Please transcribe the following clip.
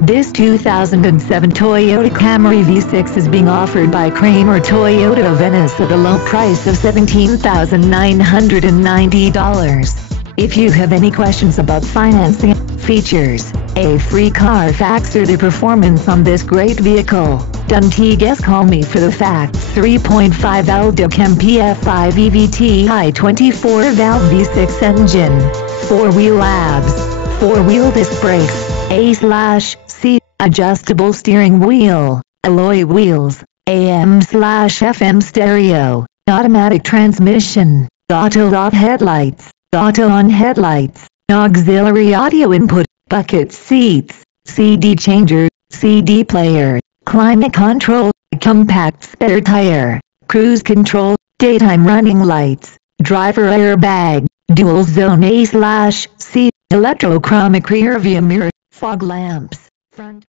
This 2007 Toyota Camry V6 is being offered by Kramer Toyota of Venice at a low price of $17,990. If you have any questions about financing, features, a free Carfax or the performance on this great vehicle, don't guess call me for the facts. 3.5 LDIC MPF5 EVT high 24-valve V6 engine, 4-wheel ABS, 4-wheel disc brakes, A/C, adjustable steering wheel, alloy wheels, AM/FM stereo, automatic transmission, auto-off headlights, auto-on headlights, auxiliary audio input, bucket seats, CD changer, CD player, climate control, compact spare tire, cruise control, daytime running lights, driver airbag, dual zone A/C, electrochromic rear view mirror, fog lamps, front